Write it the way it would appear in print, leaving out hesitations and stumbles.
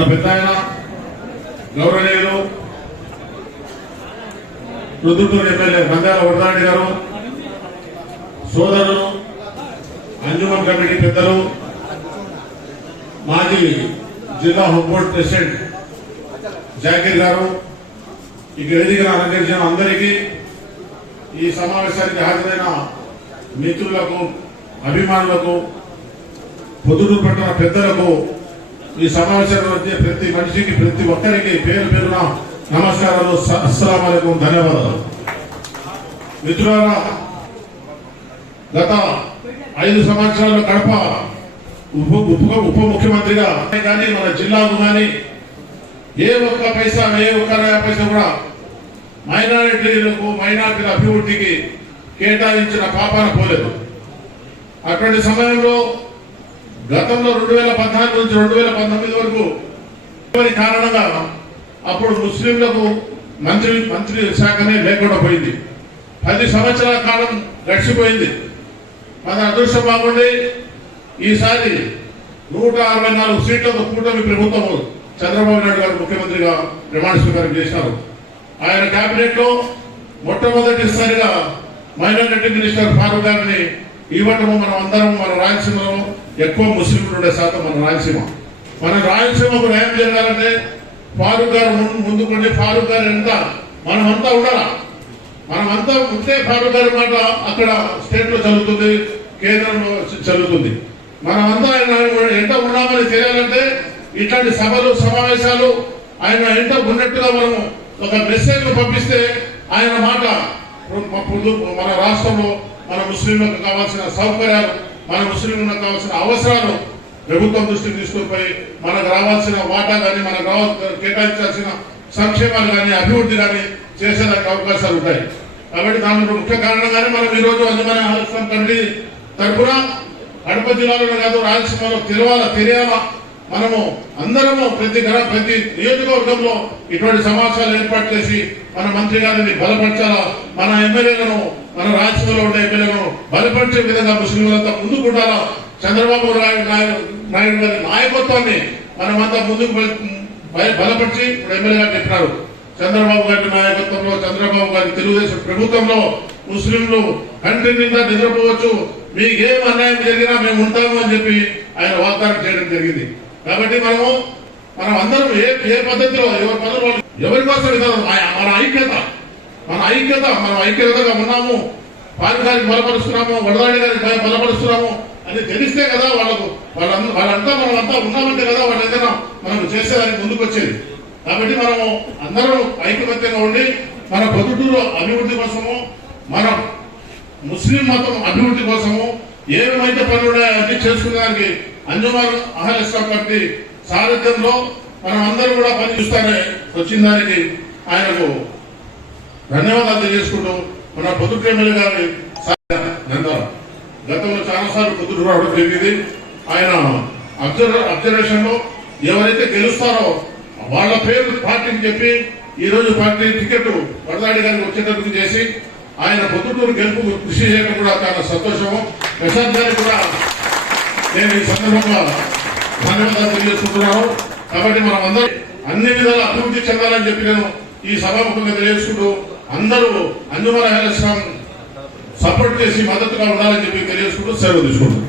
మన పెద్దాయన గౌరవనీయులు రుద్దుటూరు ఎమ్మెల్యే నంద్యాల వరదారెడ్డి గారు, సోదరులు అంజుమన్ కమిటీ పెద్దలు, మాజీ జిల్లా హోంబోర్డ్ ప్రెసిడెంట్ జాకీర్ గారు, ఈ వేదికను అలంకరించిన అందరికీ, ఈ సమావేశానికి హాజరైన మిత్రులకు, అభిమానులకు, పొద్దుటూరు పట్టణ పెద్దలకు, ఈ సమావేశంలో వచ్చే ప్రతి మనిషికి, ప్రతి ఒక్కరికి పేరు పేరున నమస్కారాలు, అస్సలాము అలైకుం, ధన్యవాదాలు. మిత్రులారా, గత 5 సంవత్సరాల కడప ఉప ముఖ్యమంత్రిగా కానీ మన జిల్లాకు కానీ ఏ ఒక్క పైసా కూడా మైనారిటీల అభివృద్ధికి కేటాయించిన పాపాన పోలేదు. అటువంటి సమయంలో గతంలో 2014 నుంచి 2019 వరకు కారణంగా అప్పుడు ముస్లింలకు మంత్రి శాఖనే లేకుండా పోయింది. 10 సంవత్సరాల కాలం గడిచిపోయింది. మన అదృష్టం బాగుండి ఈసారి 164 సీట్లతో కూటమి ప్రభుత్వం చంద్రబాబు నాయుడు గారు ముఖ్యమంత్రిగా ప్రమాణ స్వీకారం చేశారు. ఆయన కేబినెట్ లో మొట్టమొదటిసారిగా మైనారిటీ మినిస్టర్ ఫారూక్ గారిని ఇవ్వటము మనం అందరం, మన రాయలసీమలో ఎక్కువ ముస్లింలు ఉండే శాతం మన రాయలసీమకు న్యాయం జరగాలంటే ఫారూక్ గారు ముందుకుండి, ఫారూక్ గారు ఎంత మనమంతా ఉండాలా. మనమంతా ఉంటే ఫారూక్ గారి మాట అక్కడ స్టేట్ లో చదువుతుంది, కేంద్రంలో చదువుతుంది. మనమంతా ఆయన ఎంత ఉన్నామని తెలియాలంటే ఇట్లాంటి సభలు, సమావేశాలు ఆయన ఎంత ఉన్నట్టుగా మనము ఒక మెసేజ్ పంపిస్తే ఆయన మాట మన రాష్ట్రంలో మన ముస్లింలకు కావాల్సిన సౌకర్యాలు, మన ముస్లింలకు కావాల్సిన అవసరాలు ప్రభుత్వం దృష్టికి తీసుకుపోయి మనకు రావాల్సిన వాటా కానీ, మనకు కేటాయించాల్సిన సంక్షేమాలు కానీ, అభివృద్ధి కానీ చేసేదానికి అవకాశాలు ఉంటాయి. కాబట్టి దానిలో ముఖ్య కారణంగానే మనం ఈరోజు అంజుమన్ అహ్లల్ కమిటీ తరఫున కడప జిల్లాలో కాదు రాయలసీమలో తెలియాలా, మనము అందరము ప్రతి నియోజకవర్గంలో ఇటువంటి సమావేశాలు ఏర్పాటు చేసి మన మంత్రి గారిని బలపరచాలా, మన ఎమ్మెల్యేలను, మన రాయలసీమలో ఉండే ఎమ్మెల్యేలను బలపరిచే విధంగా ముస్లింలంతా ముందుకుంటారా. చంద్రబాబు నాయుడు గారి నాయకత్వాన్ని మనమంతా ముందుకు బలపరిచి ఇప్పుడు ఎమ్మెల్యే గారు చెప్పినారు. చంద్రబాబు గారి నాయకత్వంలో, చంద్రబాబు గారి తెలుగుదేశం ప్రభుత్వంలో ముస్లింలు కంటి నిండా నిద్రపోవచ్చు, మీకేం అన్యాయం జరిగినా మేము ఉంటాము అని చెప్పి ఆయన వాగ్దానం చేయడం జరిగింది. కాబట్టి మనం అందరం ఏ పద్ధతిలో ఎవరి పనులు ఎవరి కోసం మన ఐక్యతగా ఉన్నాము, ఫారూక్ గారికి బలపరుస్తున్నాము, వరదారెడ్డి గారికి బలపరుస్తున్నాము అని తెలిస్తే కదా వాళ్ళంతా మనమంతా ఉన్నామంటే కదా వాళ్ళు ఏదైనా మనం చేసేదానికి ముందుకు వచ్చేది. కాబట్టి మనము అందరం ఐకమత్యంగా ఉండి మన పొద్దుటూరు అభివృద్ధి కోసము, మన ముస్లిం మతం అభివృద్ధి కోసము ఏమైతే పనులు ఉన్నాయో అన్ని చేసుకునేదానికి అంజుమన్ అహ్లల్ కమిటీ సారథ్యంలో మనం అందరూ కూడా పనిచేస్తానే వచ్చిన దానికి ఆయనకు ధన్యవాదాలు తెలియజేసుకుంటూ మన పొద్దుటూరు ఎమ్మెల్యే గారి గతంలో చాలాసార్లు పొద్దుటూరు రావడం జరిగింది. ఆయన అబ్జర్వేషన్ లో ఎవరైతే గెలుస్తారో వాళ్ళ పేరు పార్టీకి చెప్పి ఈ రోజు పార్టీ టికెట్ వరదారెడ్డి గారికి వచ్చేటట్టు చేసి ఆయన పొద్దుటూరు గెలుపు కృషి చేయడం కూడా చాలా సంతోషము. ప్రసాద్ గారికి కూడా నేను ఈ సందర్భంగా ధన్యవాదాలు తెలియజేసుకుంటున్నాను. కాబట్టి మనం అందరూ అన్ని విధాలు అభివృద్ధి చెందాలని చెప్పి నేను ఈ సభాముఖంగా తెలియజేసుకుంటూ అందరూ అంజుమన్ అహ్లల్ సపోర్ట్ చేసి మద్దతుగా ఉండాలని చెప్పి తెలియజేసుకుంటూ సెలవు తీసుకుంటున్నాను.